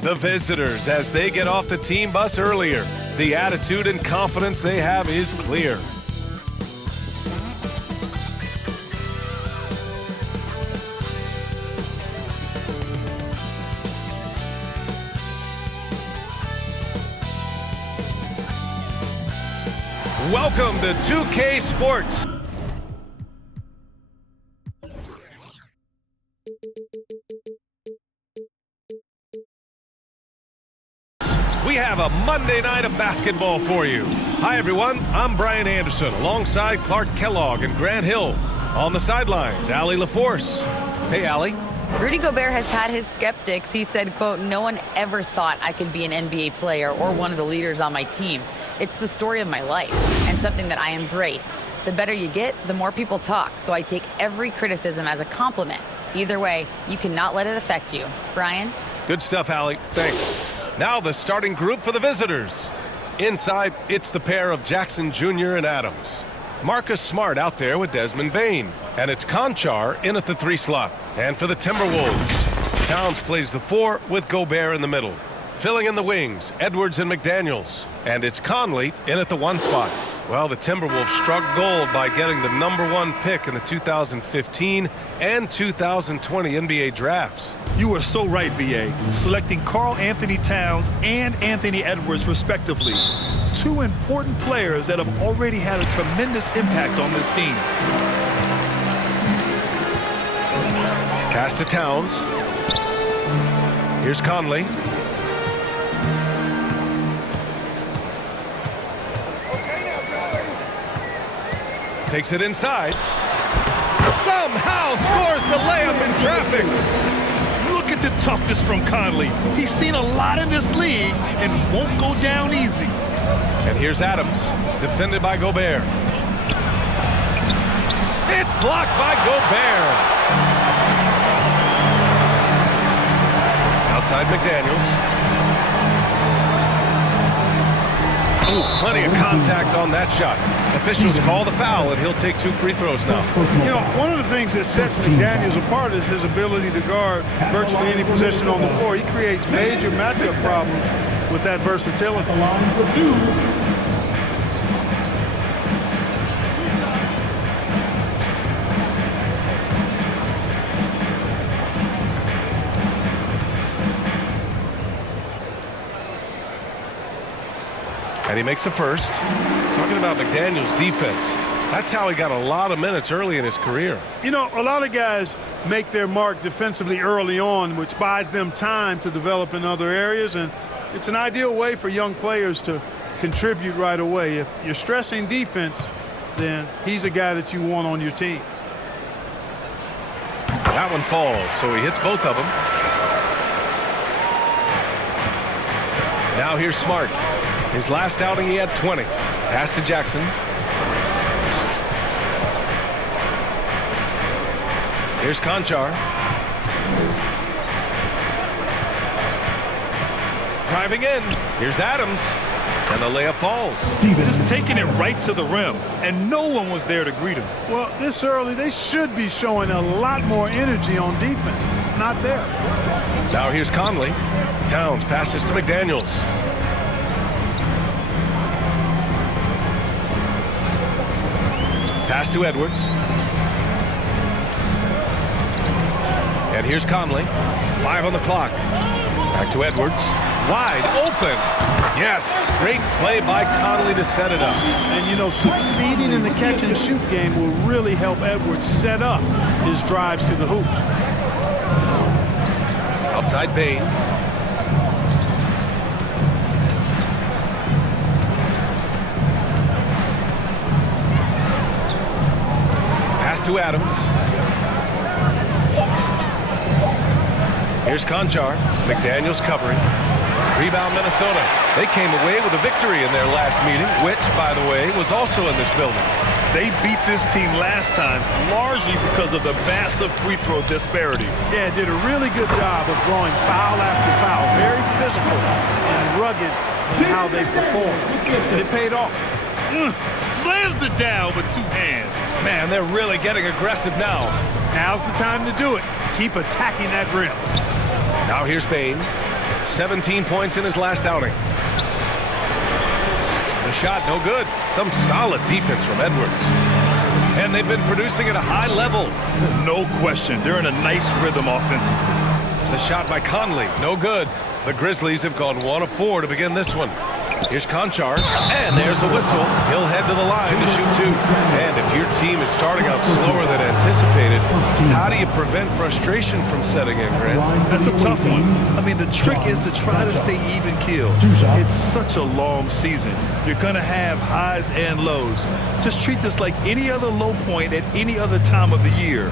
The visitors, as they get off the team bus earlier, the attitude and confidence they have is clear. Welcome to 2K Sports. We have a Monday night of basketball for you. Hi, everyone. I'm Brian Anderson, alongside Clark Kellogg and Grant Hill. On the sidelines, Allie LaForce. Hey, Allie. Rudy Gobert has had his skeptics. He said, quote, "No one ever thought I could be an NBA player or one of the leaders on my team. It's the story of my life and something that I embrace. The better you get, the more people talk. So I take every criticism as a compliment. Either way, you cannot let it affect you." Brian? Good stuff, Allie. Thanks. Now the starting group for the visitors. Inside, it's the pair of Jackson Jr. and Adams. Marcus Smart out there with Desmond Bane. And it's Conchar in at the 3 slot. And for the Timberwolves, Towns plays the 4 with Gobert in the middle. Filling in the wings, Edwards and McDaniels. And it's Conley in at the 1 spot. Well, the Timberwolves struck gold by getting the #1 pick in the 2015 and 2020 NBA drafts. You are so right, B.A. Selecting Karl Anthony Towns and Anthony Edwards, respectively. 2 important players that have already had a tremendous impact on this team. Pass to Towns. Here's Conley. Takes it inside. Somehow scores the layup in traffic. Look at the toughness from Conley. He's seen a lot in this league and won't go down easy. And here's Adams, defended by Gobert. It's blocked by Gobert. Outside McDaniels. Ooh, plenty of contact on that shot. Officials call the foul, and he'll take 2 free throws now. You know, one of the things that sets McDaniels apart is his ability to guard virtually any position on the floor. He creates major matchup problems with that versatility. And he makes the first. Talking about McDaniels' defense. That's how he got a lot of minutes early in his career. You know, a lot of guys make their mark defensively early on, which buys them time to develop in other areas, and it's an ideal way for young players to contribute right away. If you're stressing defense, then he's a guy that you want on your team. That one falls, so he hits both of them. Now here's Smart. His last outing, he had 20. Pass to Jackson. Here's Conchar. Driving in. Here's Adams. And the layup falls. Just taking it right to the rim, and no one was there to greet him. Well, this early, they should be showing a lot more energy on defense. It's not there. Now here's Conley. Towns passes to McDaniels. Pass to Edwards. And here's Conley. 5 on the clock. Back to Edwards. Wide open. Yes, great play by Conley to set it up. And, you know, succeeding in the catch-and-shoot game will really help Edwards set up his drives to the hoop. Outside Bane. Pass to Adams. Here's Conchar. McDaniels covering. Rebound Minnesota. They came away with a victory in their last meeting, which, by the way, was also in this building. They beat this team last time largely because of the massive free throw disparity. Yeah, did a really good job of drawing foul after foul. Very physical and rugged in how they performed. And it paid off. Slams it down with 2 hands. Man, they're really getting aggressive now. Now's the time to do it. Keep attacking that rim. Now here's Bane. 17 points in his last outing. The shot, no good. Some solid defense from Edwards. And they've been producing at a high level. No question. They're in a nice rhythm offensively. The shot by Conley, no good. The Grizzlies have gone 1 of 4 to begin this one. Here's Conchar, and there's a whistle. He'll head to the line to shoot 2. And if your team is starting out slower than anticipated, how do you prevent frustration from setting in, Grant? That's a tough one. I mean, the trick is to try to stay even keeled. It's such a long season. You're going to have highs and lows. Just treat this like any other low point at any other time of the year.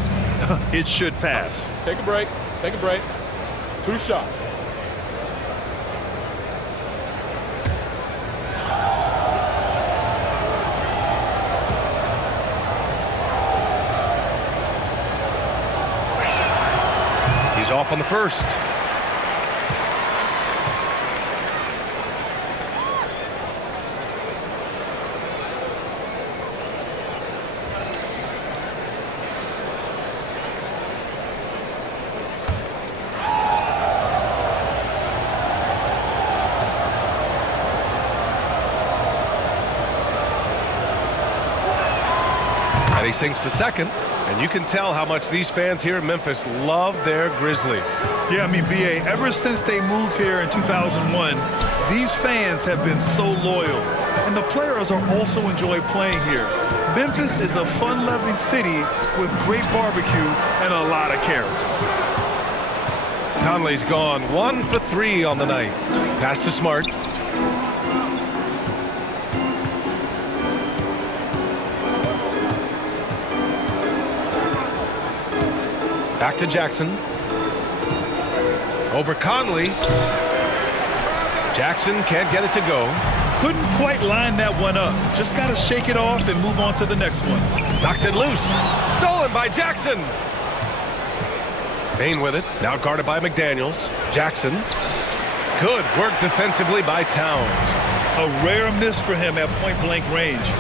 It should pass. Take a break. Take a break. 2 shots. He's off on the first. And he sinks the second. And you can tell how much these fans here in Memphis love their Grizzlies. Yeah, I mean, B.A., ever since they moved here in 2001, these fans have been so loyal. And the players are also enjoy playing here. Memphis is a fun-loving city with great barbecue and a lot of character. Conley's gone 1 for 3 on the night. Pass to Smart. Back to Jackson. Over Conley. Jackson can't get it to go. Couldn't quite line that one up. Just got to shake it off and move on to the next one. Knocks it loose. Stolen by Jackson. Bane with it. Now guarded by McDaniels. Jackson. Good work defensively by Towns. A rare miss for him at point-blank range.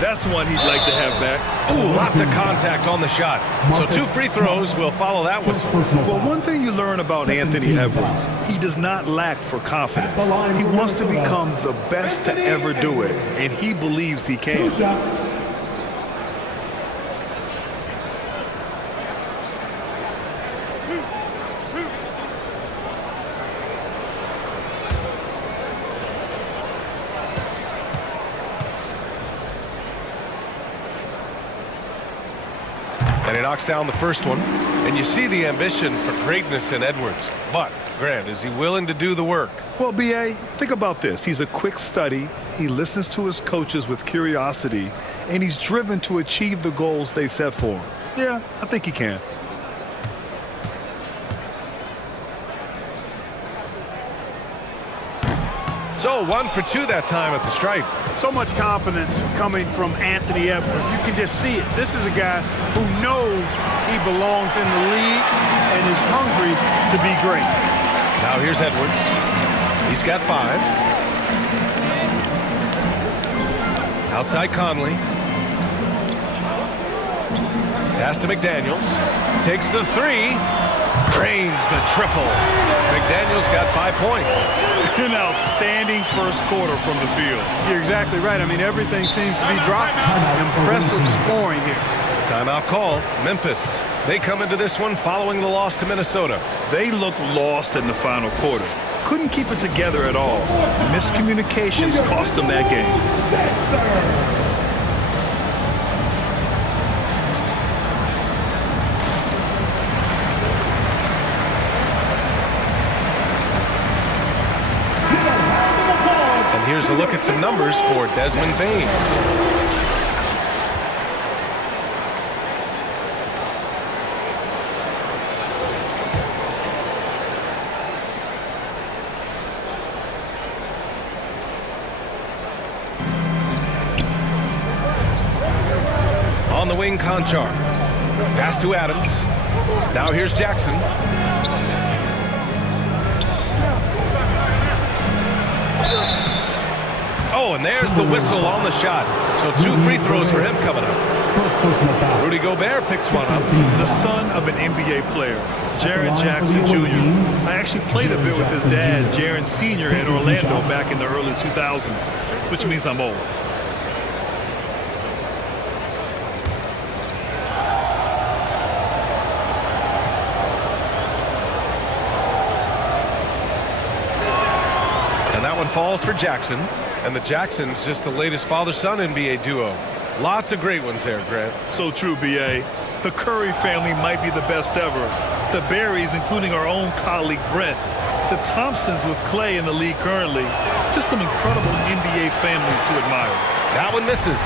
That's one he'd like to have back. Ooh, lots of contact on the shot. So 2 free throws will follow that whistle. Well, one thing you learn about Anthony Edwards, he does not lack for confidence. He wants to become the best to ever do it, and he believes he can. And he knocks down the first one. And you see the ambition for greatness in Edwards. But, Grant, is he willing to do the work? Well, B.A., think about this. He's a quick study. He listens to his coaches with curiosity. And he's driven to achieve the goals they set for him. Yeah, I think he can. So 1 for 2 that time at the stripe. So much confidence coming from Anthony Edwards. You can just see it. This is a guy who knows he belongs in the league and is hungry to be great. Now here's Edwards. He's got 5. Outside Conley. Pass to McDaniels. Takes the 3. Drains the triple. McDaniels got 5 points. An outstanding first quarter from the field. You're exactly right. I mean, everything seems to be dropping. Impressive scoring here. Timeout call. Memphis. They come into this one following the loss to Minnesota. They looked lost in the final quarter. Couldn't keep it together at all. Miscommunications cost them that game. Here's a look at some numbers for Desmond Bane. On the wing, Conchar. Pass to Adams. Now here's Jackson. Oh, and there's the whistle on the shot. So 2 free throws for him coming up. Rudy Gobert picks one up. The son of an NBA player. Jaren Jackson Jr. I actually played a bit with his dad, Jaren Sr. in Orlando back in the early 2000s, which means I'm old. And that one falls for Jackson. And the Jacksons just the latest father-son NBA duo. Lots of great ones there, Grant. So true, B.A. The Curry family might be the best ever. The Berrys, including our own colleague Brent. The Thompsons with Clay in the league currently. Just some incredible NBA families to admire. That one misses.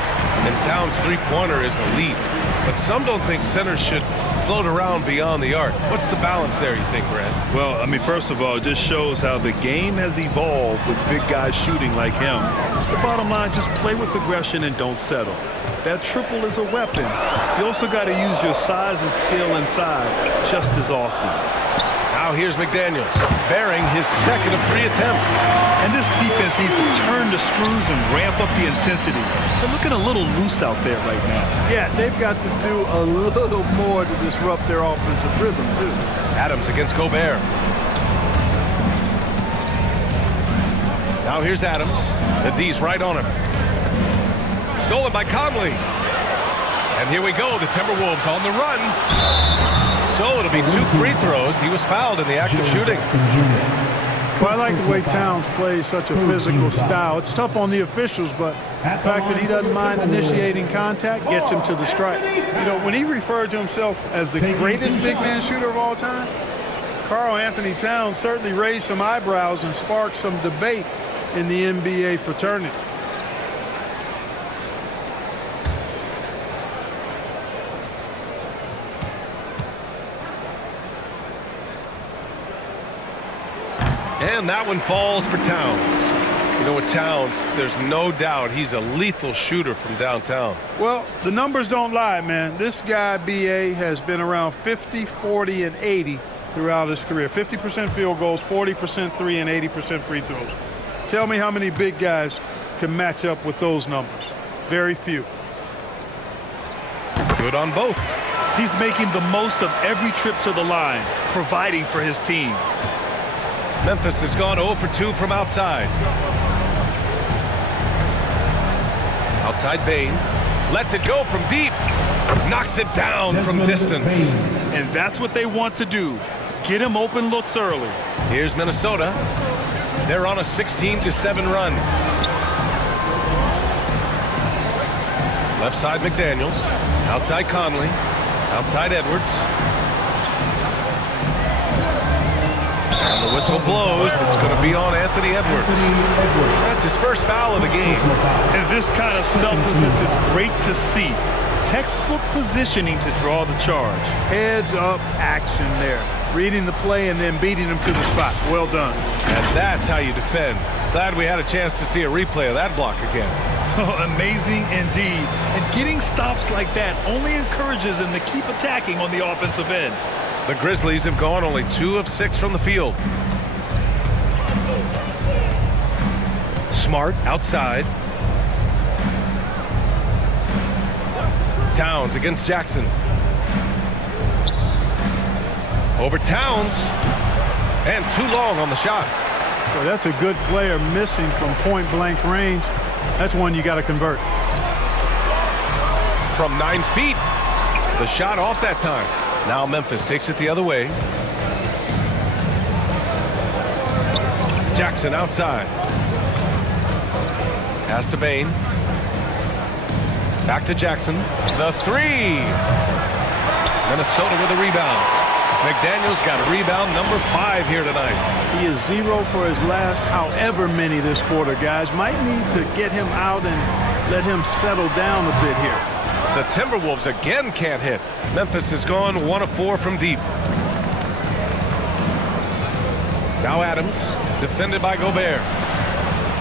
And Towns' three-pointer is elite. But some don't think centers should float around beyond the arc. What's the balance there, you think, Grant? Well, I mean, first of all, it just shows how the game has evolved with big guys shooting like him. The bottom line, just play with aggression and don't settle. That triple is a weapon. You also got to use your size and skill inside just as often. Now here's McDaniels, bearing his second of 3 attempts. And this defense needs to turn the screws and ramp up the intensity. They're looking a little loose out there right now. Yeah, they've got to do a little more to disrupt their offensive rhythm, too. Adams against Gobert. Now here's Adams. The D's right on him. Stolen by Conley. And here we go. The Timberwolves on the run. So it'll be 2 free throws. He was fouled in the act of shooting. Well, I like the way Towns plays such a physical style. It's tough on the officials, but the fact that he doesn't mind initiating contact gets him to the stripe. You know, when he referred to himself as the greatest big man shooter of all time, Karl Anthony Towns certainly raised some eyebrows and sparked some debate in the NBA fraternity. And that one falls for Towns. You know, with Towns, there's no doubt he's a lethal shooter from downtown. Well, the numbers don't lie, man. This guy, B.A., has been around 50, 40, and 80 throughout his career. 50% field goals, 40% three, and 80% free throws. Tell me how many big guys can match up with those numbers. Very few. Good on both. He's making the most of every trip to the line, providing for his team. Memphis has gone 0 for 2 from outside. Outside Bain. Lets it go from deep. Knocks it down from distance. And that's what they want to do. Get him open looks early. Here's Minnesota. They're on a 16-7 run. Left side McDaniels. Outside Conley. Outside Edwards. And the whistle blows. It's going to be on Anthony Edwards. That's his first foul of the game. And this kind of selflessness is great to see. Textbook positioning to draw the charge. Heads up action there. Reading the play and then beating him to the spot. Well done. And that's how you defend. Glad we had a chance to see a replay of that block again. Oh, amazing indeed. And getting stops like that only encourages them to keep attacking on the offensive end. The Grizzlies have gone only 2 of 6 from the field. Smart outside. Towns against Jackson. Over Towns. And too long on the shot. Boy, that's a good player missing from point-blank range. That's one you got to convert. From 9 feet. The shot off that time. Now Memphis takes it the other way. Jackson outside. Pass to Bain. Back to Jackson. The 3. Minnesota with a rebound. McDaniels got rebound number 5 here tonight. He is 0 for his last however many this quarter, guys. Might need to get him out and let him settle down a bit here. The Timberwolves again can't hit. Memphis has gone 1 of 4 from deep. Now Adams, defended by Gobert.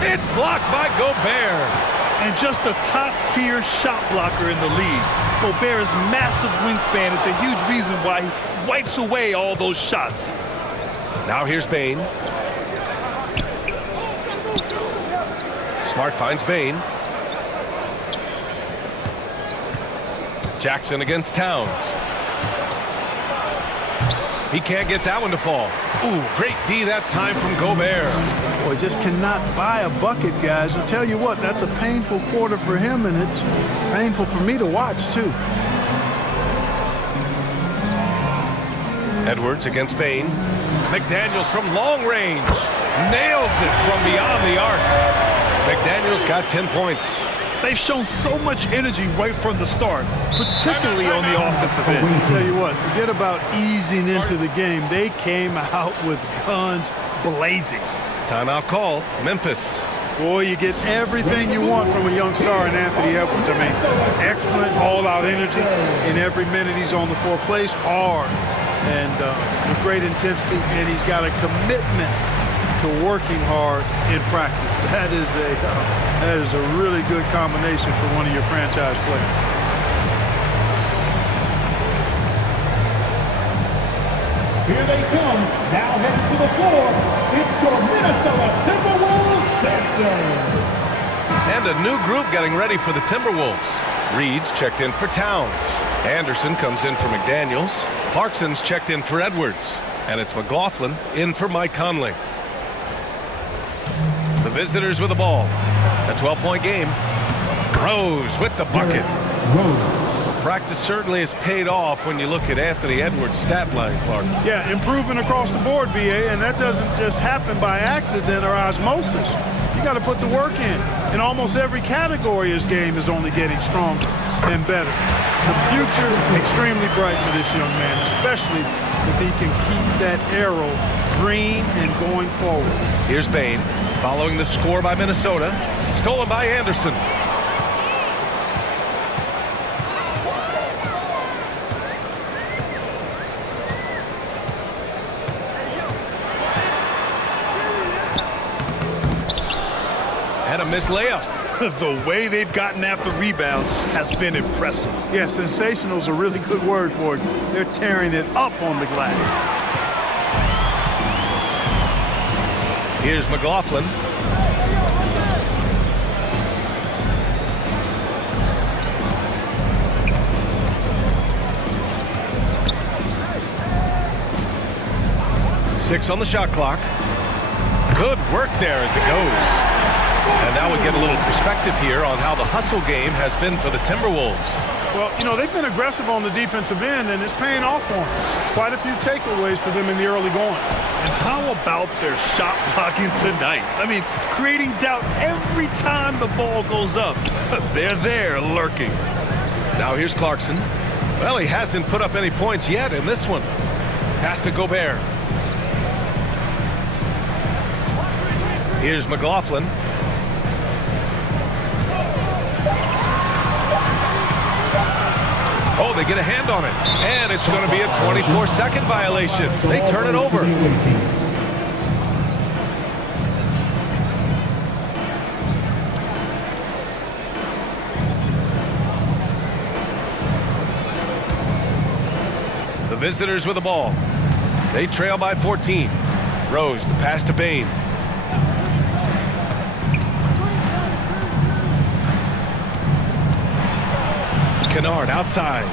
It's blocked by Gobert. And just a top-tier shot blocker in the league. Gobert's massive wingspan is a huge reason why he wipes away all those shots. Now here's Bain. Smart finds Bain. Jackson against Towns. He can't get that one to fall. Ooh, great D that time from Gobert. Boy, just cannot buy a bucket, guys. I'll tell you what, that's a painful quarter for him, and it's painful for me to watch, too. Edwards against Bain. McDaniels from long range. Nails it from beyond the arc. McDaniels got 10 points. They've shown so much energy right from the start, particularly on the offensive end. I'll tell you what, forget about easing into the game. They came out with guns blazing. Timeout call, Memphis. Boy, you get everything you want from a young star in Anthony Edwards. I mean, excellent all-out energy in every minute he's on the floor. Plays hard and with great intensity, and he's got a commitment to working hard in practice. That is a really good combination for one of your franchise players. Here they come, now heading to the floor. It's your Minnesota Timberwolves dancers. And a new group getting ready for the Timberwolves. Reed's checked in for Towns. Anderson comes in for McDaniels. Clarkson's checked in for Edwards. And it's McLaughlin in for Mike Conley. The visitors with the ball. A 12-point game. Rose with the bucket. Practice certainly has paid off when you look at Anthony Edwards' stat line, Clark. Yeah, improvement across the board, BA, and that doesn't just happen by accident or osmosis. You got to put the work in. In almost every category, his game is only getting stronger and better. The future is extremely bright for this young man, especially if he can keep that arrow green and going forward. Here's Bain, following the score by Minnesota. Stolen by Anderson. And a missed layup. The way they've gotten after rebounds has been impressive. Yeah, sensational is a really good word for it. They're tearing it up on the glass. Here's McLaughlin. Six on the shot clock. Good work there as it goes. And now we get a little perspective here on how the hustle game has been for the Timberwolves. Well, you know, they've been aggressive on the defensive end, and it's paying off for them. Quite a few takeaways for them in the early going. And how about their shot blocking tonight? I mean, creating doubt every time the ball goes up. They're there lurking. Now here's Clarkson. Well, he hasn't put up any points yet in this one. Pass to Gobert. Here's McLaughlin. Oh, they get a hand on it. And it's going to be a 24-second violation. They turn it over. The visitors with the ball. They trail by 14. Rose, the pass to Bain. Kennard outside.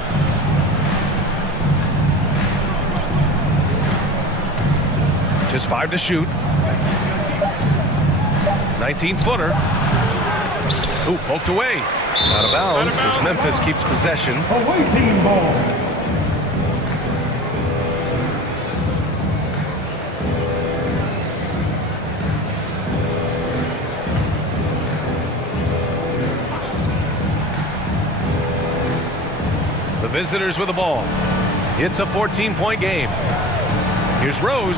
Just 5 to shoot. 19-footer. Ooh, poked away. Out of bounds as Memphis keeps possession. Away team ball. The visitors with the ball. It's a 14-point game. Here's Rose.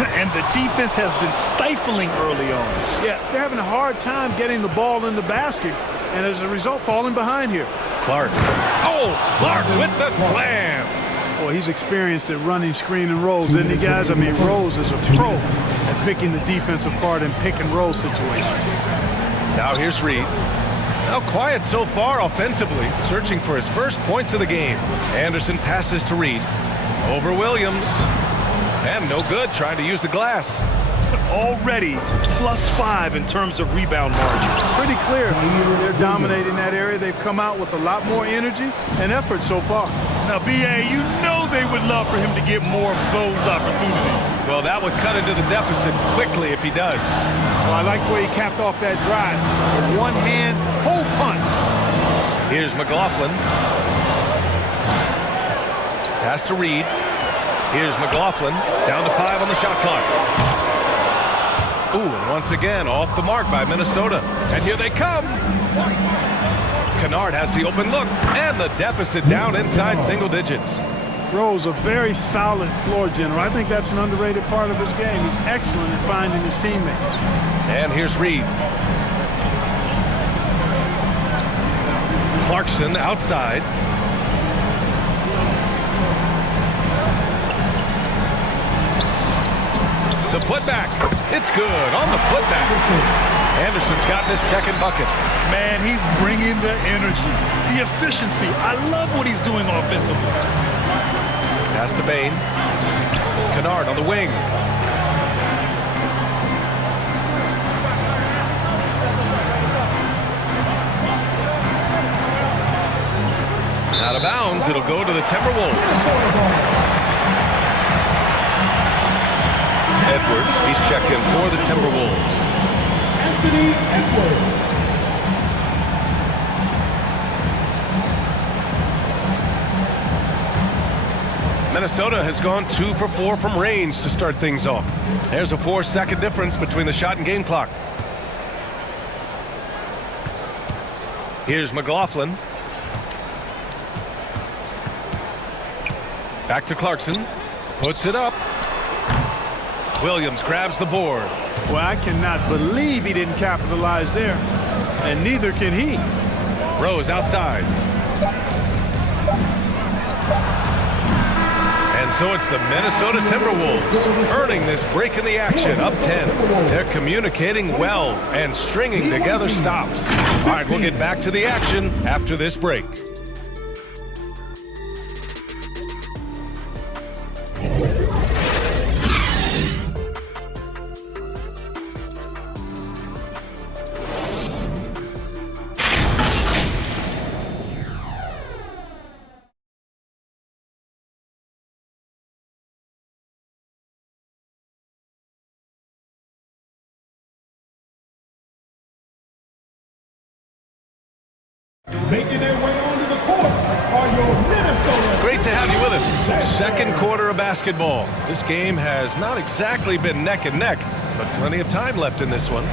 And the defense has been stifling early on. Yeah, they're having a hard time getting the ball in the basket, and as a result, falling behind here. Clark. Oh, Clark with the slam. Boy, he's experienced at running screen and rolls, isn't he, guys? I mean, Rose is a pro at picking the defense apart in pick and roll situations. Now here's Reed. Now quiet so far offensively, searching for his first points of the game. Anderson passes to Reed. Over Williams. And no good, trying to use the glass. Already +5 in terms of rebound margin. Pretty clear. They're dominating that area. They've come out with a lot more energy and effort so far. Now, BA, you know they would love for him to get more of those opportunities. Well, that would cut into the deficit quickly if he does. Well, I like the way he capped off that drive. A one-hand hole punch. Here's McLaughlin. Pass to Reed. Here's McLaughlin. Down to 5 on the shot clock. Ooh, and once again, off the mark by Minnesota. And here they come. Kennard has the open look. And the deficit down inside single digits. Rose, a very solid floor general. I think that's an underrated part of his game. He's excellent at finding his teammates. And here's Reed. Clarkson outside. The putback. It's good on the putback. Anderson's gotten his second bucket. Man, he's bringing the energy, the efficiency. I love what he's doing offensively. Pass to Bain. Kennard on the wing. Out of bounds, it'll go to the Timberwolves. Edwards, he's checked in for the Timberwolves. Anthony Edwards. Minnesota has gone 2 for 4 from range to start things off. There's a 4-second difference between the shot and game clock. Here's McLaughlin. Back to Clarkson. Puts it up. Williams grabs the board. Well, I cannot believe he didn't capitalize there. And neither can he. Rose outside. And so it's the Minnesota Timberwolves earning this break in the action, up 10. They're communicating well and stringing together stops. All right, we'll get back to the action after this break. Making their way onto the court are your Minnesota. Great to have you with us. Second quarter of basketball. This game has not exactly been neck and neck, but plenty of time left in this one.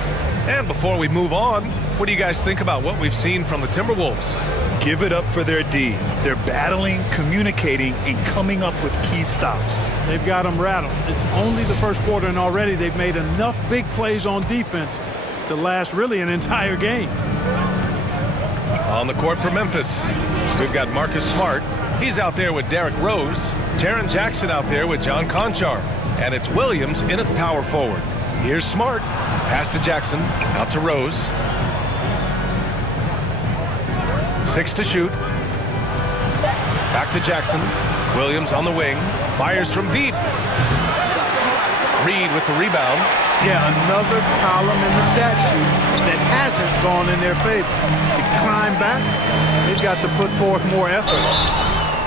And before we move on, what do you guys think about what we've seen from the Timberwolves? Give it up for their D. They're battling, communicating, and coming up with key stops. They've got them rattled. It's only the first quarter, and already they've made enough big plays on defense to last really an entire game. On the court for Memphis, we've got Marcus Smart. He's out there with Derrick Rose. Jaren Jackson out there with John Conchar. And it's Williams in at power forward. Here's Smart. Pass to Jackson. Out to Rose. 6 to shoot. Back to Jackson. Williams on the wing. Fires from deep. Reed with the rebound. Yeah, another column in the stat sheet that hasn't gone in their favor. To climb back, they've got to put forth more effort.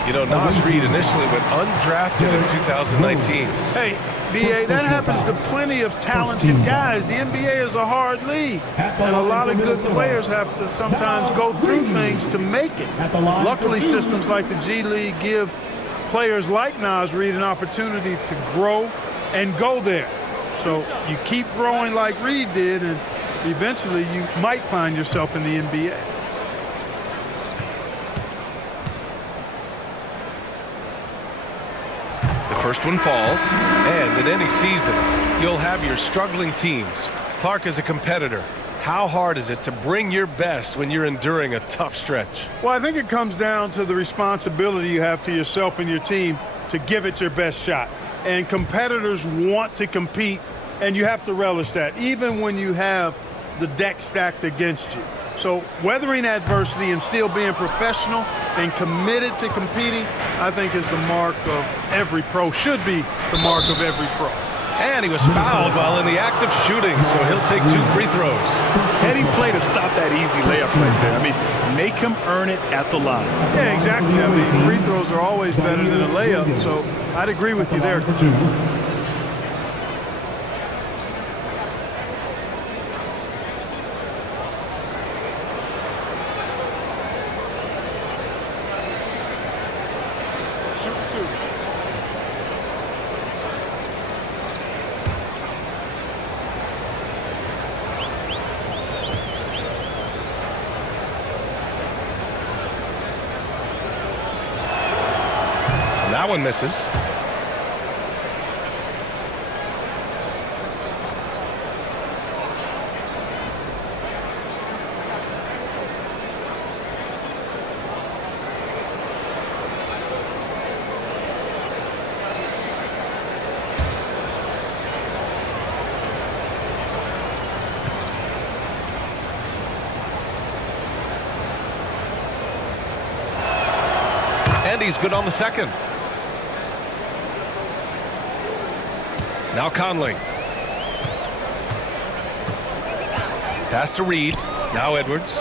You know, Nas Reed initially went undrafted in 2019. Hey, B.A., that happens to plenty of talented guys. The NBA is a hard league, and a lot of good players have to sometimes go through things to make it. Luckily, systems like the G League give players like Nas Reed an opportunity to grow and go there. So you keep growing like Reed did, and eventually you might find yourself in the NBA. The first one falls, and in any season, you'll have your struggling teams. Clark is a competitor. How hard is it to bring your best when you're enduring a tough stretch? Well, I think it comes down to the responsibility you have to yourself and your team to give it your best shot. And competitors want to compete, and you have to relish that, even when you have the deck stacked against you. So weathering adversity and still being professional and committed to competing, I think is the mark of every pro, should be the mark of every pro. And he was fouled while in the act of shooting, so he'll take 2 free throws. Heady play to stop that easy layup right there. I mean, make him earn it at the line. Yeah, exactly. I mean, free throws are always better than a layup, so I'd agree with you there. That one misses. And he's good on the second. Now Conley. Pass to Reed. Now Edwards.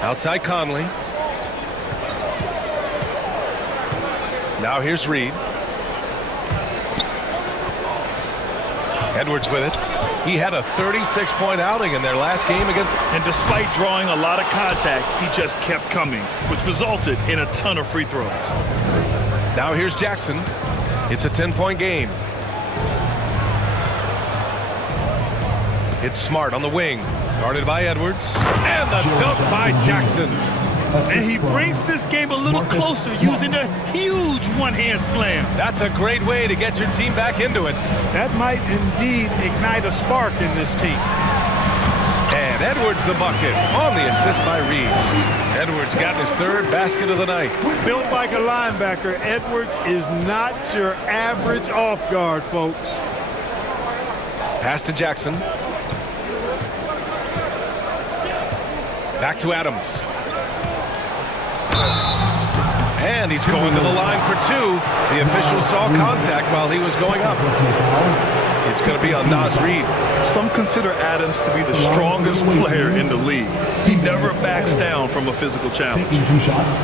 Outside Conley. Now here's Reed. Edwards with it. He had a 36-point outing in their last game against. And despite drawing a lot of contact, he just kept coming, which resulted in a ton of free throws. Now here's Jackson. It's a 10-point game. It's Smart on the wing. Guarded by Edwards. And the dunk by Jackson. And he brings this game a little closer using a huge one-hand slam. That's a great way to get your team back into it. That might indeed ignite a spark in this team. And Edwards the bucket on the assist by Reeves. Edwards got his 3rd basket of the night. Built like a linebacker, Edwards is not your average off guard, folks. Pass to Jackson. Back to Adams. And he's going to the line for 2. The official saw contact while he was going up. It's going to be on Nas Reed. Some consider Adams to be the strongest player in the league. He never backs down from a physical challenge. Taking 2 shots.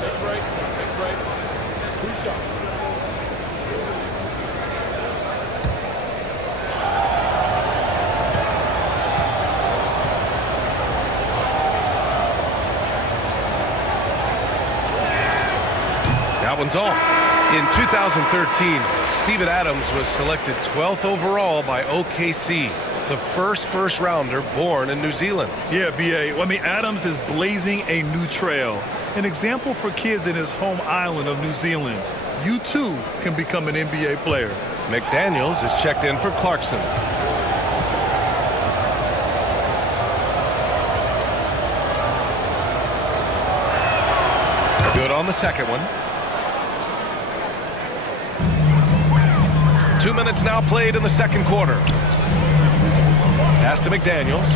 Take a break. Take a break. 2 shots. That one's off. In 2013, Steven Adams was selected 12th overall by OKC, the first rounder born in New Zealand. Yeah, B.A. Well, I mean, Adams is blazing a new trail. An example for kids in his home island of New Zealand. You, too, can become an NBA player. McDaniels is checked in for Clarkson. Good on the second one. 2 minutes now played in the second quarter. Pass to McDaniels.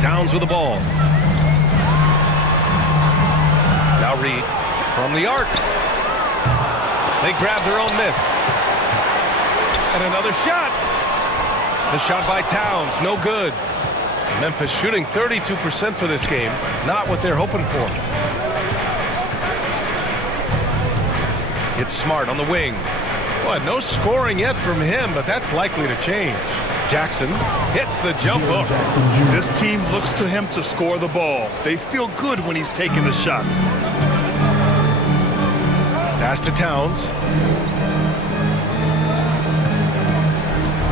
Towns with the ball. Now Reed from the arc. They grab their own miss. And another shot. The shot by Towns, no good. Memphis shooting 32% for this game. Not what they're hoping for. It's Smart on the wing. Boy, no scoring yet from him, but that's likely to change. Jackson hits the jump hook. This team looks to him to score the ball. They feel good when he's taking the shots. Pass to Towns.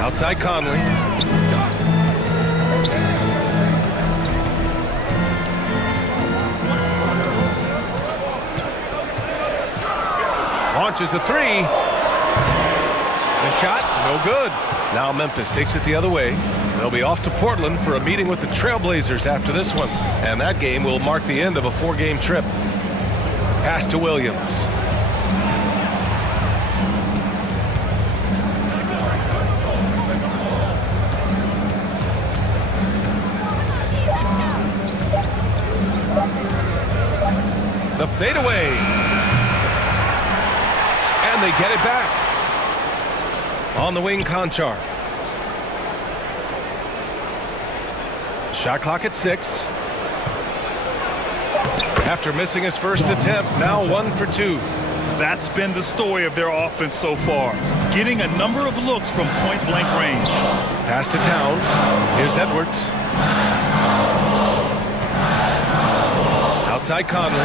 Outside Conley. Launches a 3. The shot, no good. Now Memphis takes it the other way. They'll be off to Portland for a meeting with the Trailblazers after this one. And that game will mark the end of a 4-game trip. Pass to Williams. fadeaway. And they get it back. On the wing, Conchar. Shot clock at 6. After missing his first attempt, now 1 for 2. That's been the story of their offense so far. Getting a number of looks from point-blank range. Pass to Towns. Here's Edwards. Outside Conley.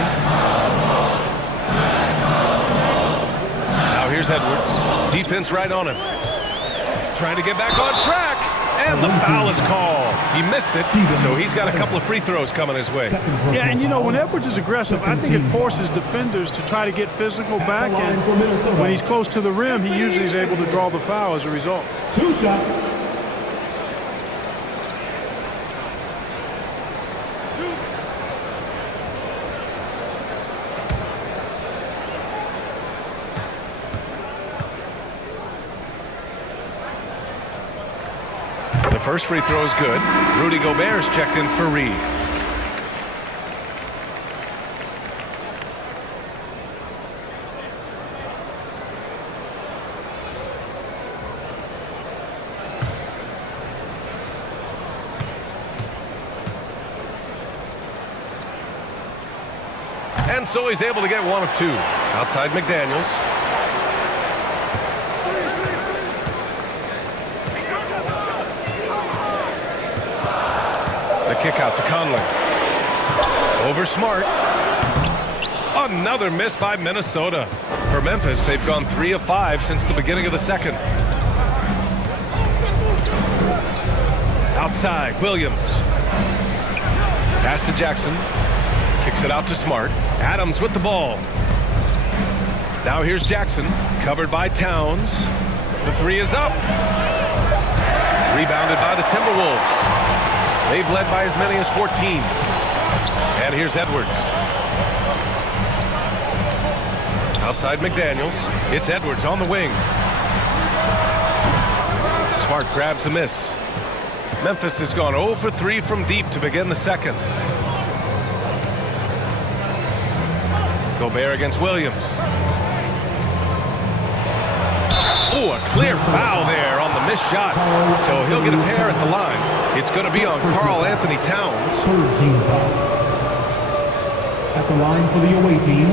Now here's Edwards. Defense right on him. Trying to get back on track. And the foul is called. He missed it, so he's got a couple of free throws coming his way. Yeah, and you know, when Edwards is aggressive, I think it forces defenders to try to get physical back. And when he's close to the rim, he usually is able to draw the foul as a result. 2 shots. The first free throw is good. Rudy Gobert's checked in for Reed. And so he's able to get 1 of 2. Outside McDaniels. The kick out to Conley. Over Smart. Another miss by Minnesota. For Memphis, they've gone 3 of 5 since the beginning of the second. Outside, Williams. Pass to Jackson. Kicks it out to Smart. Adams with the ball. Now here's Jackson. Covered by Towns. The 3 is up. Rebounded by the Timberwolves. They've led by as many as 14. And here's Edwards. Outside McDaniels. It's Edwards on the wing. Smart grabs the miss. Memphis has gone 0 for 3 from deep to begin the second. Gobert against Williams. Oh, a clear foul there on the missed shot. So he'll get a pair at the line. It's going to be on Karl Anthony Towns. 3rd team foul. At the line for the away team,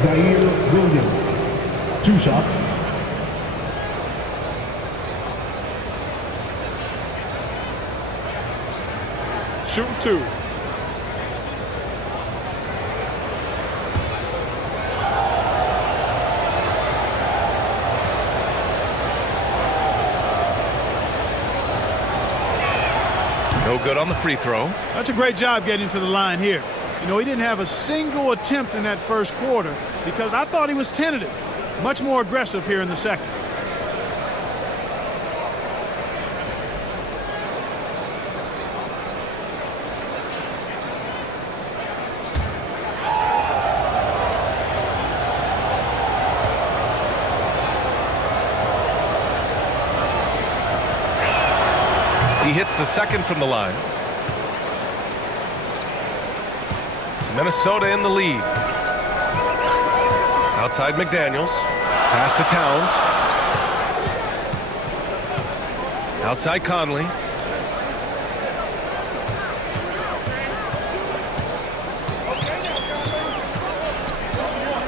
Zaire Williams. 2 shots. Shooting 2. No good on the free throw. That's a great job getting to the line here. You know, he didn't have a single attempt in that first quarter because I thought he was tentative. Much more aggressive here in the second. He hits the second from the line. Minnesota in the lead. Outside McDaniels. Pass to Towns. Outside Conley.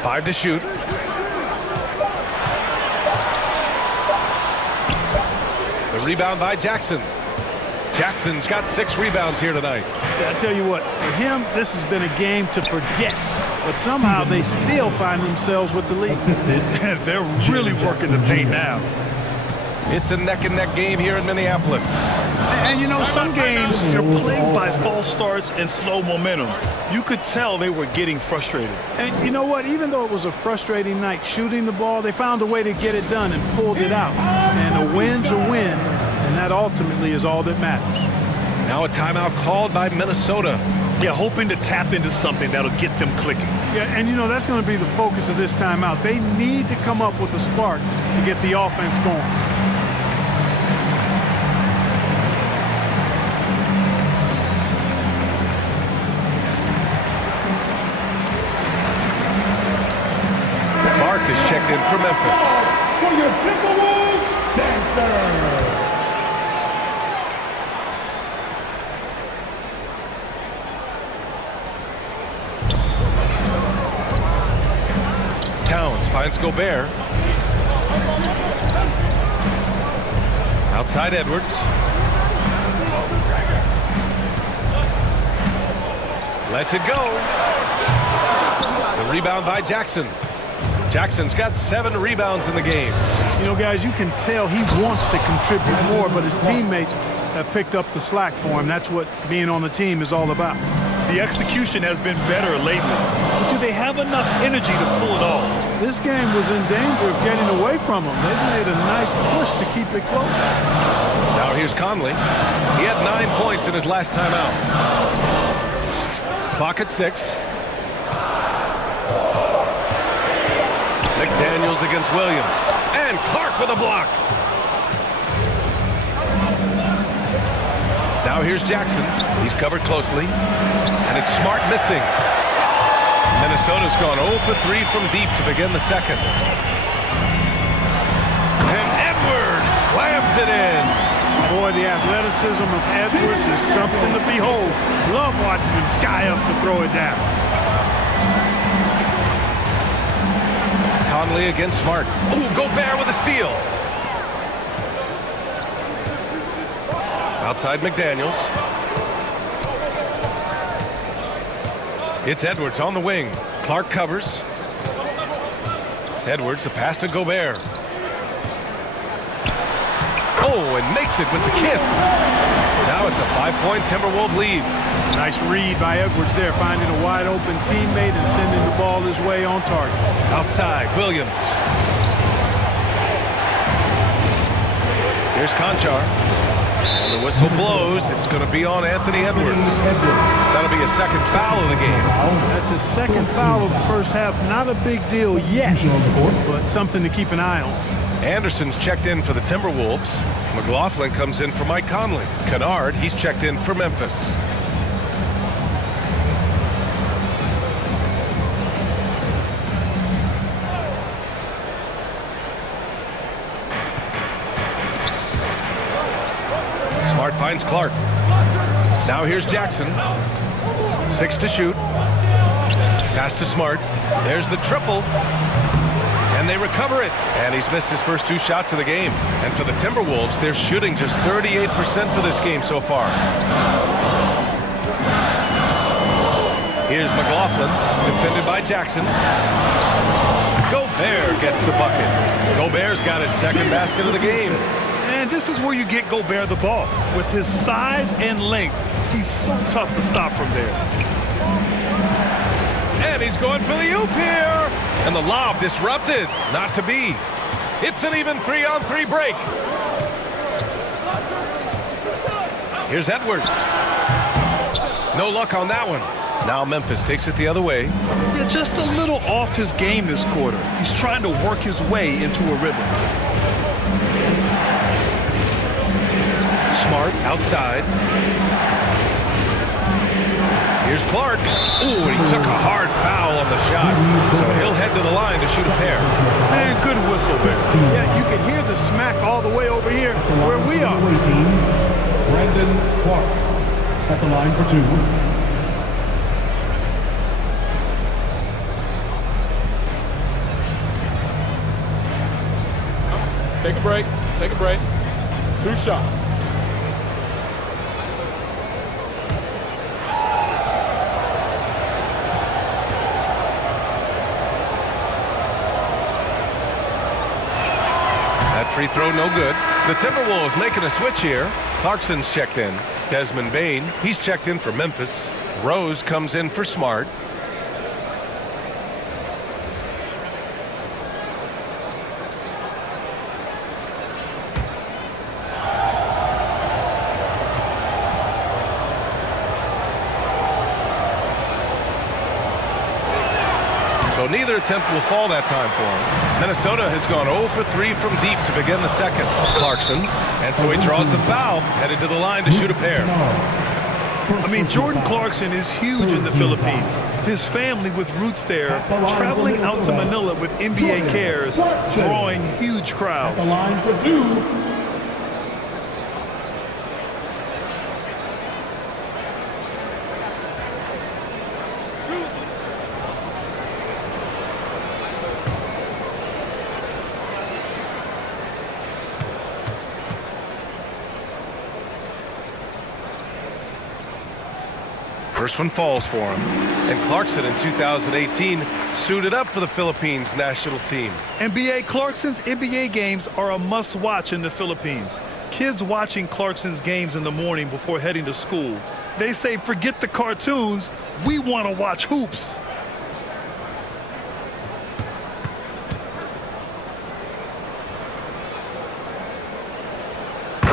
Five to shoot. The rebound by Jackson. Jackson's got 6 rebounds here tonight. Yeah, I tell you what, for him, this has been a game to forget. But somehow they still find themselves with the lead. Assisted. They're really working the paint now. It's a neck-and-neck game here in Minneapolis. And you know, some games you're plagued by false starts and slow momentum. You could tell they were getting frustrated. And you know what? Even though it was a frustrating night shooting the ball, they found a way to get it done and pulled it out. And a win's a win, and that ultimately is all that matters. Now a timeout called by Minnesota. Yeah, hoping to tap into something that'll get them clicking. Yeah, and you know, that's going to be the focus of this timeout. They need to come up with a spark to get the offense going. checked in for Memphis. For your Timberwolves, Dancer. Towns finds Gobert. Outside Edwards. Lets it go. The rebound by Jackson. Jackson's got 7 rebounds in the game. You know, guys, you can tell he wants to contribute more, but his teammates have picked up the slack for him. That's what being on the team is all about. The execution has been better lately. But do they have enough energy to pull it off? This game was in danger of getting away from him. They've made a nice push to keep it close. Now here's Conley. He had 9 points in his last time out. Clock at 6. McDaniels against Williams. And Clark with a block. Now here's Jackson. He's covered closely. And it's Smart missing. Minnesota's gone 0 for 3 from deep to begin the second. And Edwards slams it in. Boy, the athleticism of Edwards is something to behold. Love watching him sky up to throw it down. Conley against Smart. Ooh, Gobert with a steal. Outside McDaniels. It's Edwards on the wing. Clark covers. Edwards, a pass to Gobert. Oh, and makes it with the kiss. Now it's a 5-point Timberwolves lead. Nice read by Edwards there, finding a wide open teammate and sending the ball his way on target. Outside, Williams. Here's Conchar. And the whistle blows. It's going to be on Anthony Edwards. That'll be a second foul of the game. That's his second foul of the first half. Not a big deal yet, but something to keep an eye on. Anderson's checked in for the Timberwolves. McLaughlin comes in for Mike Conley. Kennard, he's checked in for Memphis. Smart finds Clark. Now here's Jackson. 6 to shoot. Pass to Smart. There's the triple. And they recover it. And he's missed his first 2 shots of the game. And for the Timberwolves, they're shooting just 38% for this game so far. Here's McLaughlin, defended by Jackson. Gobert gets the bucket. Gobert's got his second basket of the game. And this is where you get Gobert the ball. With his size and length, he's so tough to stop from there. And he's going for the oop here. And the lob disrupted. Not to be. It's an even 3-on-3 break. Here's Edwards. No luck on that one. Now Memphis takes it the other way. Yeah, just a little off his game this quarter. He's trying to work his way into a rhythm. Smart outside. Here's Clark. Ooh, and he took a hard foul on the shot. So he'll head to the line to shoot a pair. Man, good whistle there. Yeah, you can hear the smack all the way over here where we are. Brandon Clark at the line for 2. Take a break. Take a break. 2 shots. That free throw no good. The Timberwolves making a switch here. Clarkson's checked in. Desmond Bane, he's checked in for Memphis. Rose comes in for Smart. So neither attempt will fall that time for him. Minnesota has gone 0 for 3 from deep to begin the second. Clarkson, and so he draws the foul, headed to the line to shoot a pair. I mean, Jordan Clarkson is huge in the Philippines. His family with roots there, traveling out to Manila with NBA cares, drawing huge crowds. The line for two. First one falls for him. And Clarkson in 2018 suited up for the Philippines national team. NBA Clarkson's NBA games are a must-watch in the Philippines. Kids watching Clarkson's games in the morning before heading to school. They say, forget the cartoons, we want to watch hoops.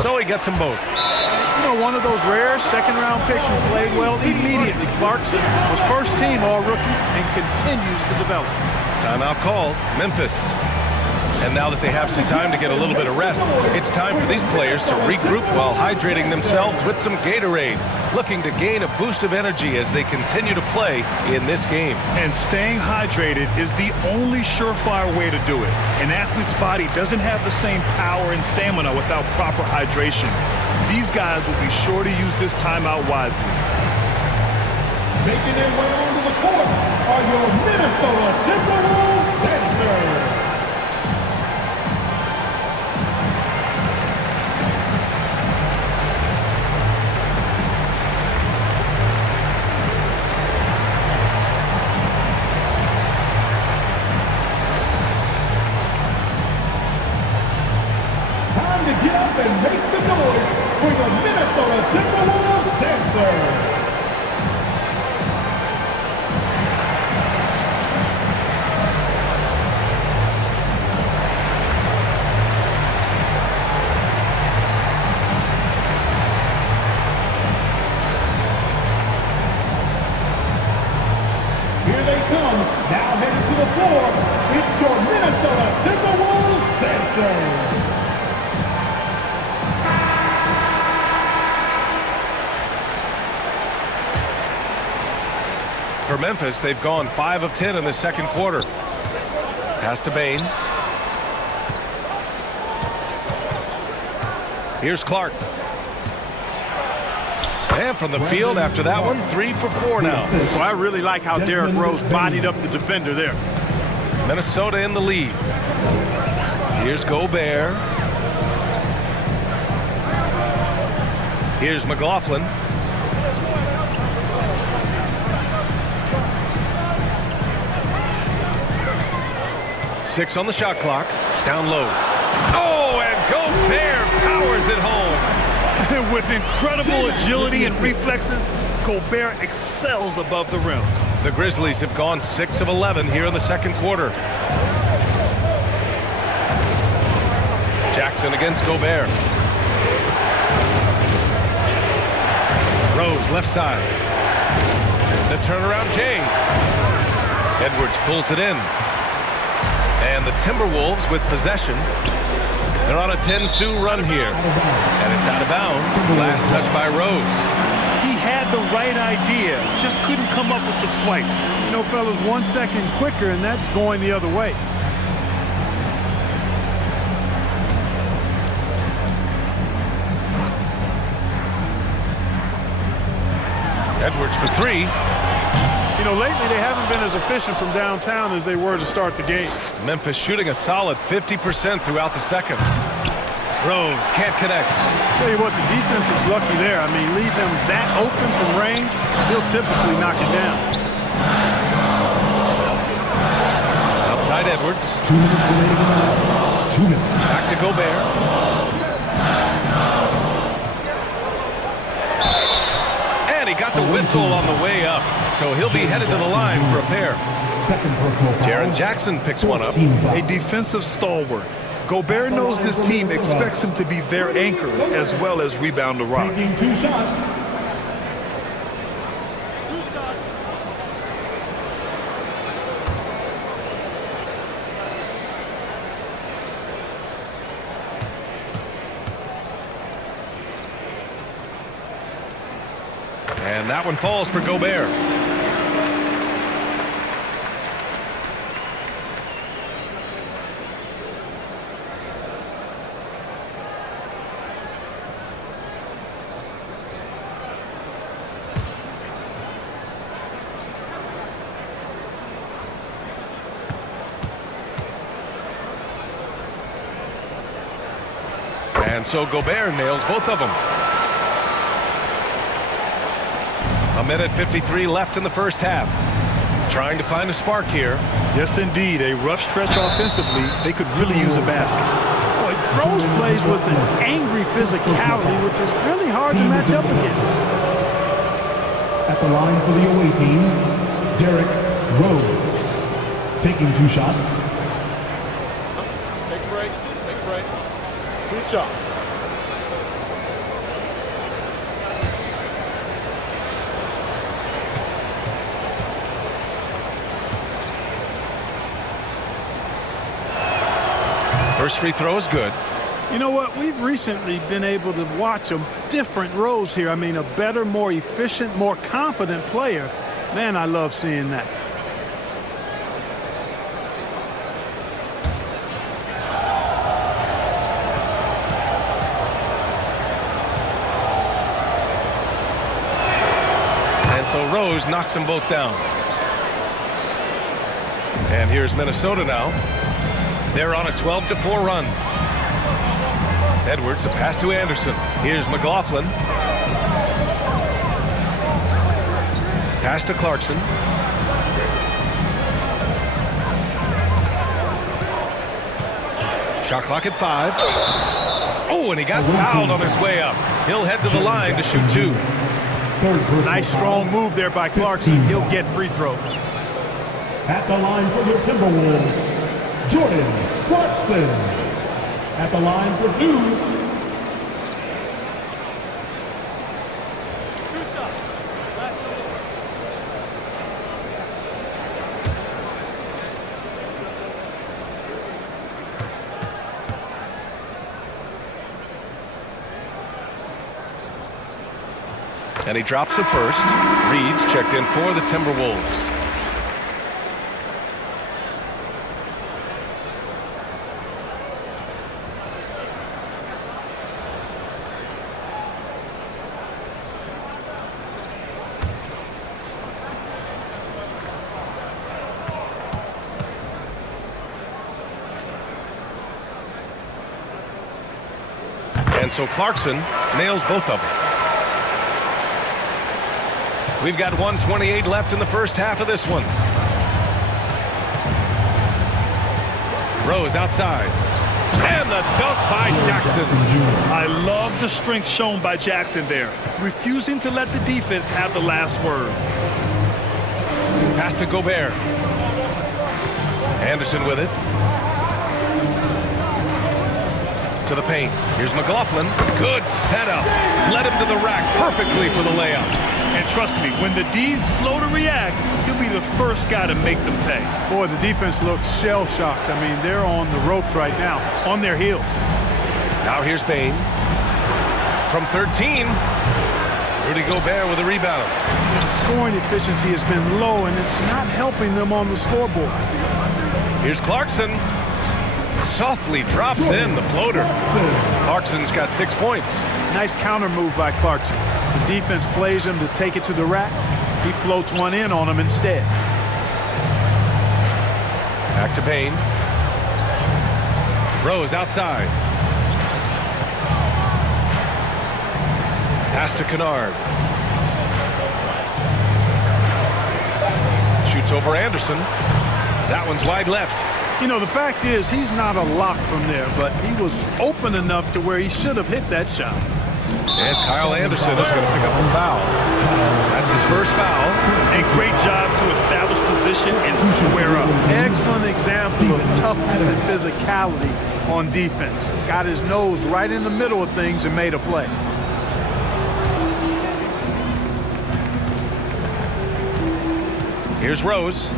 So he gets them both. You know, one of those rare second-round picks who played well immediately. Clarkson was first team all-rookie and continues to develop. Timeout called, Memphis. And now that they have some time to get a little bit of rest, it's time for these players to regroup while hydrating themselves with some Gatorade, looking to gain a boost of energy as they continue to play in this game. And staying hydrated is the only surefire way to do it. An athlete's body doesn't have the same power and stamina without proper hydration. These guys will be sure to use this timeout wisely. Making their way onto the court are your Minnesota Timberwolves dancers. Time to get up and make some noise for the Minnesota Timberwolves dancers. Here they come, now headed to the floor. It's your Minnesota Timberwolves dancers. For Memphis, they've gone 5 of 10 in the second quarter. Pass to Bain. Here's Clark. And from the field after that one, 3 for 4 now. Well, I really like how Derrick Rose bodied up the defender there. Minnesota in the lead. Here's Gobert. Here's McLaughlin. Six on the shot clock. Down low. Oh, and Gobert powers it home. With incredible agility and reflexes, Gobert excels above the rim. The Grizzlies have gone 6 of 11 here in the second quarter. Jackson against Gobert. Rose left side. The turnaround Jay. Edwards pulls it in. And the Timberwolves with possession. They're on a 10-2 run here. And it's out of bounds. Last touch by Rose. He had the right idea, just couldn't come up with the swipe. You know, fellas, 1 second quicker, and that's going the other way. Edwards for 3. You know, lately they haven't been as efficient from downtown as they were to start the game. Memphis shooting a solid 50% throughout the second. Rose can't connect. Tell you what, the defense was lucky there. I mean, leave him that open from range, he'll typically knock it down. Outside Edwards. 2 minutes remaining. 2 minutes. Back to Gobert. And he got the whistle on the way up, so he'll be headed to the line for a pair. Second personal foul. Jaren Jackson picks one up. A defensive stalwart. Gobert knows this team expects him to be their anchor as well as rebound the rock. Taking 2 shots. And that one falls for Gobert. And so Gobert nails both of them. A minute 53 left in the first half. Trying to find a spark here. Yes, indeed. A rough stretch offensively. They could really use a basket. Boy, Rose plays with an angry physicality, which is really hard to match up against. At the line for the away team, Derrick Rose. Taking 2 shots. Take a break. Take a break. 2 shots. First free throw is good. You know what? We've recently been able to watch a different Rose here. I mean, a better, more efficient, more confident player. Man, I love seeing that. And so Rose knocks them both down. And here's Minnesota now. They're on a 12-4 run. Edwards, a pass to Anderson. Here's McLaughlin. Pass to Clarkson. Shot clock at 5. Oh, and he got fouled on his way up. He'll head to the line to shoot 2. Nice strong move there by Clarkson. He'll get free throws. At the line for the Timberwolves, Jordan Clarkson. At the line for 2. 2 shots. Last one. And he drops it first. Reed's checked in for the Timberwolves. And so Clarkson nails both of them. We've got 1:28 left in the first half of this one. Rose outside. And the dunk by Jackson. I love the strength shown by Jackson there, refusing to let the defense have the last word. Pass to Gobert. Anderson with it. To the paint. Here's McLaughlin. Good setup. Led him to the rack perfectly for the layup. And trust me, when the D's slow to react, he'll be the first guy to make them pay. Boy, the defense looks shell-shocked. I mean, they're on the ropes right now, on their heels. Now here's Bane. From 13. Rudy Gobert with a rebound. Scoring efficiency has been low, and it's not helping them on the scoreboard. Here's Clarkson. Softly drops in the floater. Clarkson's got 6 points. Nice counter move by Clarkson. The defense plays him to take it to the rack. He floats one in on him instead. Back to Bane. Rose outside. Pass to Kennard. Shoots over Anderson. That one's wide left. You know, the fact is he's not a lock from there, but he was open enough to where he should have hit that shot. And Kyle Anderson is going to pick up the foul. That's his first foul. A great job to establish position and square up. Excellent example of toughness and physicality on defense. Got his nose right in the middle of things and made a play. Here's Rose.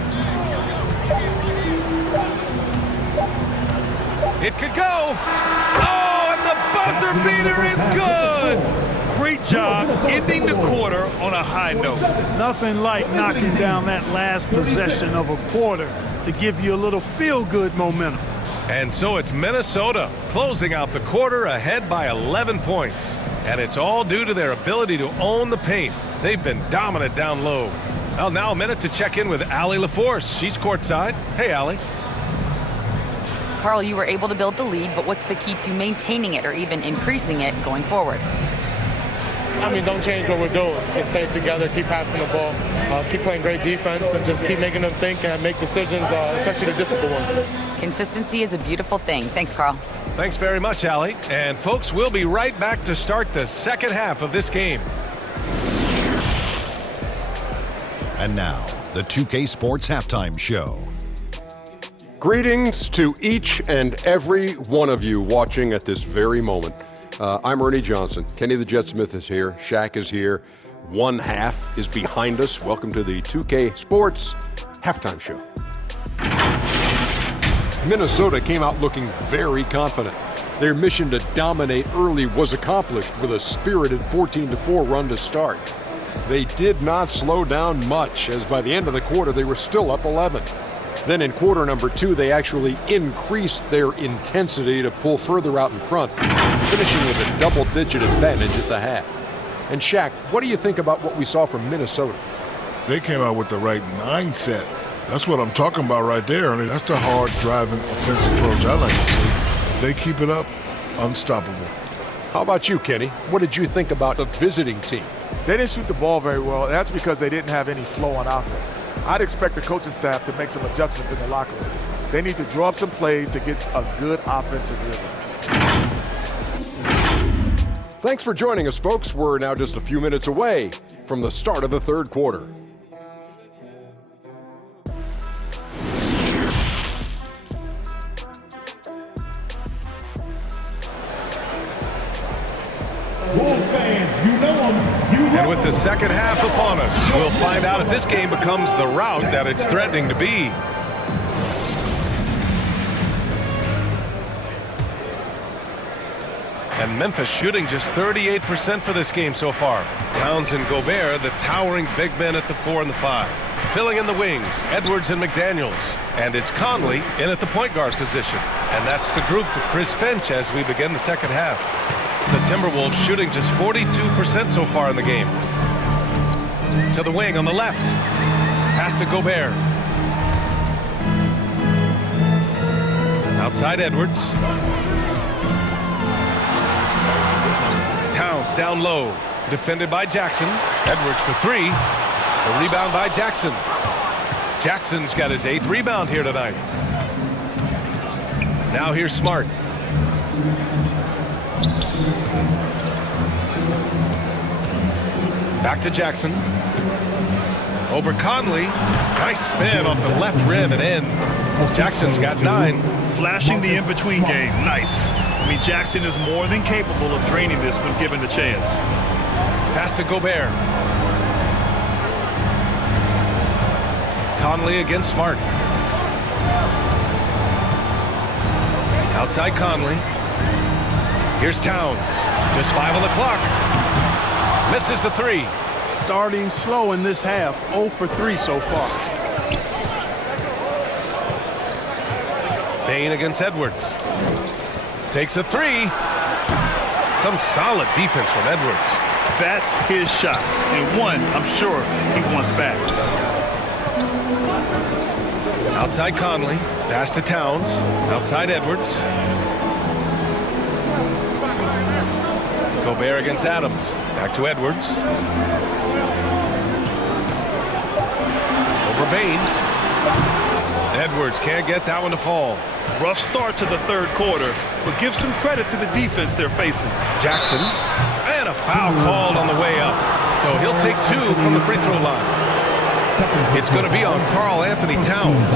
It could go. Oh, and the buzzer beater is good. good. Great job ending the quarter on a high note. Nothing like knocking down that last possession of a quarter to give you a little feel-good momentum. And so it's Minnesota closing out the quarter ahead by 11 points. And it's all due to their ability to own the paint. They've been dominant down low. Well, now a minute to check in with Allie LaForce. She's courtside. Hey, Allie. Carl, you were able to build the lead, but what's the key to maintaining it or even increasing it going forward? I mean, don't change what we're doing. Just stay together, keep passing the ball, keep playing great defense, and just keep making them think and make decisions, especially the difficult ones. Consistency is a beautiful thing. Thanks, Carl. Thanks very much, Allie. And folks, we'll be right back to start the second half of this game. And now, the 2K Sports Halftime Show. Greetings to each and every one of you watching at this very moment. I'm Ernie Johnson. Kenny the Jet Smith is here. Shaq is here. One half is behind us. Welcome to the 2K Sports Halftime Show. Minnesota came out looking very confident. Their mission to dominate early was accomplished with a spirited 14-4 run to start. They did not slow down much, as by the end of the quarter they were still up 11. Then in quarter number 2, they actually increased their intensity to pull further out in front, finishing with a double-digit advantage at the half. And Shaq, what do you think about what we saw from Minnesota? They came out with the right mindset. That's what I'm talking about right there. I mean, that's the hard driving offensive approach I like to see. If they keep it up, unstoppable. How about you, Kenny? What did you think about the visiting team? They didn't shoot the ball very well, and that's because they didn't have any flow on offense. I'd expect the coaching staff to make some adjustments in the locker room. They need to draw up some plays to get a good offensive rhythm. Thanks for joining us, folks. We're now just a few minutes away from the start of the third quarter. Wolves fans, you know them. And with the second half upon us, we'll find out if this game becomes the rout that it's threatening to be. And Memphis shooting just 38% for this game so far. Towns and Gobert, the towering big men at the 4 and the 5. Filling in the wings, Edwards and McDaniels. And it's Conley in at the point guard position. And that's the group for Chris Finch as we begin the second half. The Timberwolves shooting just 42% so far in the game. To the wing on the left. Pass to Gobert. Outside Edwards. Towns down low. Defended by Jackson. Edwards for 3. A rebound by Jackson. Jackson's got his 8th rebound here tonight. Now here's Smart. Back to Jackson. Over Conley. Nice spin off the left rim and in. Jackson's got 9. Flashing the in-between game. Nice. I mean, Jackson is more than capable of draining this when given the chance. Pass to Gobert. Conley against Smart. Outside Conley. Here's Towns. Just 5 on the clock. Misses the 3. Starting slow in this half, 0 for 3 so far. Bain against Edwards. Takes a 3. Some solid defense from Edwards. That's his shot, and one I'm sure he wants back. Outside Conley. Pass to Towns. Outside Edwards. Gobert against Adams. Back to Edwards. Over Bain. Edwards can't get that one to fall. Rough start to the third quarter, but give some credit to the defense they're facing. Jackson. And a foul called on the way up. So he'll take 2 from the free throw line. It's going to be on Karl Anthony Towns.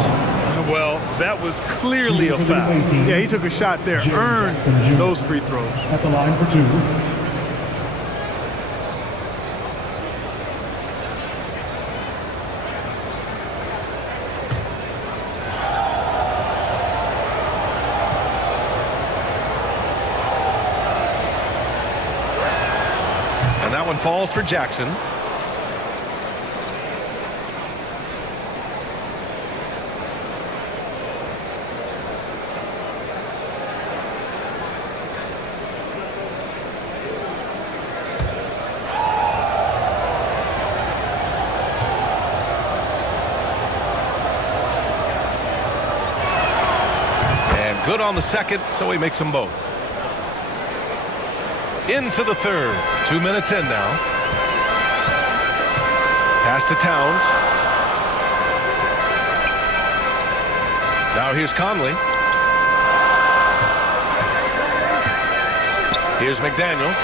Well, that was clearly a foul. Yeah, he took a shot there, earned those free throws. At the line for 2. that one falls for Jackson. Good on the second, so he makes them both. Into the third. 2 minutes in now. Pass to Towns. Now here's Conley. Here's McDaniels.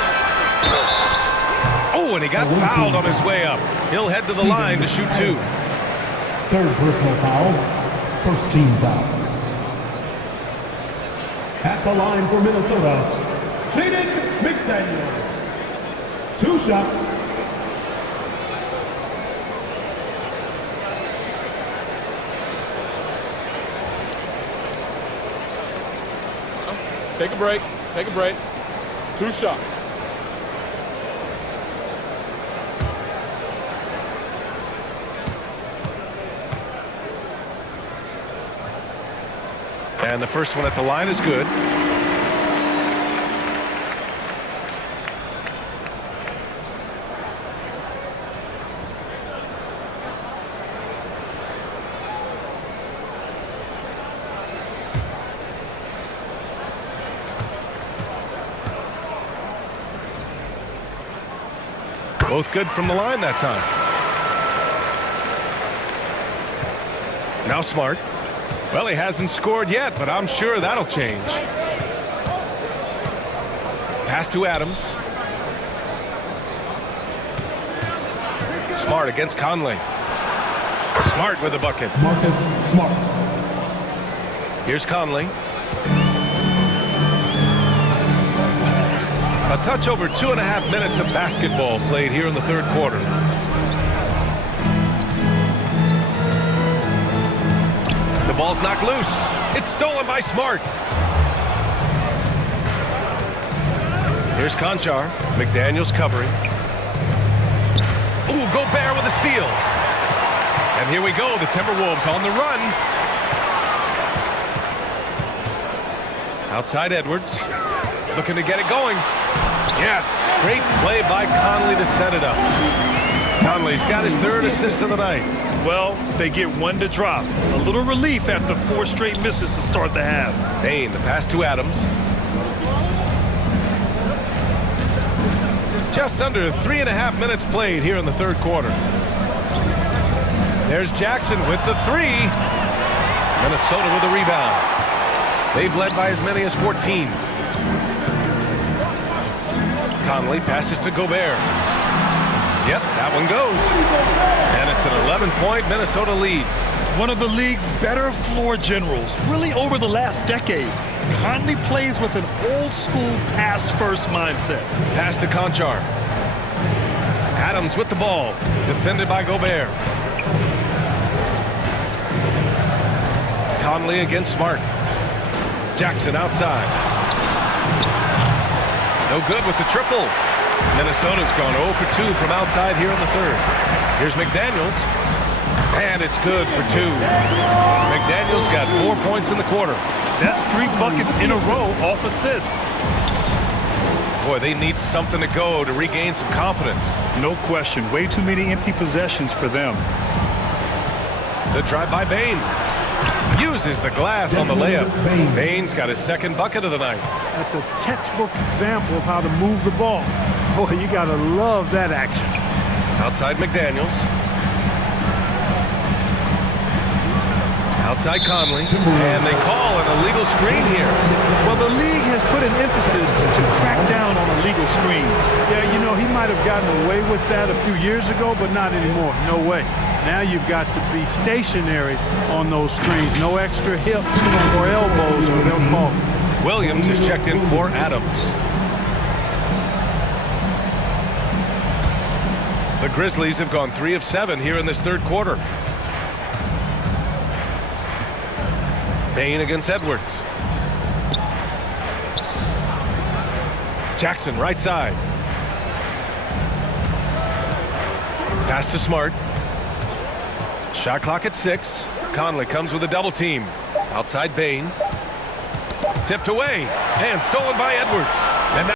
Oh, and he got fouled on his way up. He'll head to the line to shoot 2. Third personal foul. First team foul. At the line for Minnesota, Jaden McDaniels. 2 shots. Take a break. Take a break. 2 shots. And the first one at the line is good. Both good from the line that time. Now Smart. Well, he hasn't scored yet, but I'm sure that'll change. Pass to Adams. Smart against Conley. Smart with the bucket. Marcus Smart. Here's Conley. A touch over 2.5 minutes of basketball played here in the third quarter. The ball's knocked loose. It's stolen by Smart. Here's Conchar. McDaniels covering. Ooh, Gobert with a steal. And here we go. The Timberwolves on the run. Outside Edwards. Looking to get it going. Yes, great play by Conley to set it up. Conley's got his 3rd assist of the night. Well, they get 1 to drop. A little relief after 4 straight misses to start the half. Bain, the pass to Adams. Just under 3.5 minutes played here in the third quarter. There's Jackson with the 3. Minnesota with a rebound. They've led by as many as 14. Conley passes to Gobert. Yep, that one goes. And it's an 11-point Minnesota lead. One of the league's better floor generals, really over the last decade. Conley plays with an old-school pass-first mindset. Pass to Conchar. Adams with the ball. Defended by Gobert. Conley against Smart. Jackson outside. No good with the triple. Minnesota's gone 0 for 2 from outside here in the third. Here's McDaniels. And it's good for 2. McDaniels got 4 points in the quarter. That's 3 buckets in a row off assist. Boy, they need something to go to regain some confidence. No question. Way too many empty possessions for them. The drive by Bain. Uses the glass on the layup. Bain's got his 2nd bucket of the night. That's a textbook example of how to move the ball. Boy, you got to love that action. Outside McDaniels. Outside Conley. And they call an illegal screen here. Well, the league has put an emphasis to crack down on illegal screens. Yeah, you know, he might have gotten away with that a few years ago, but not anymore. No way. Now you've got to be stationary on those screens. No extra hips or elbows or they'll call. Williams is checked in for Adams. The Grizzlies have gone 3 of 7 here in this third quarter. Bain against Edwards. Jackson right side. Pass to Smart. Shot clock at 6. Conley comes with a double team. Outside Bain. Tipped away and stolen by Edwards. And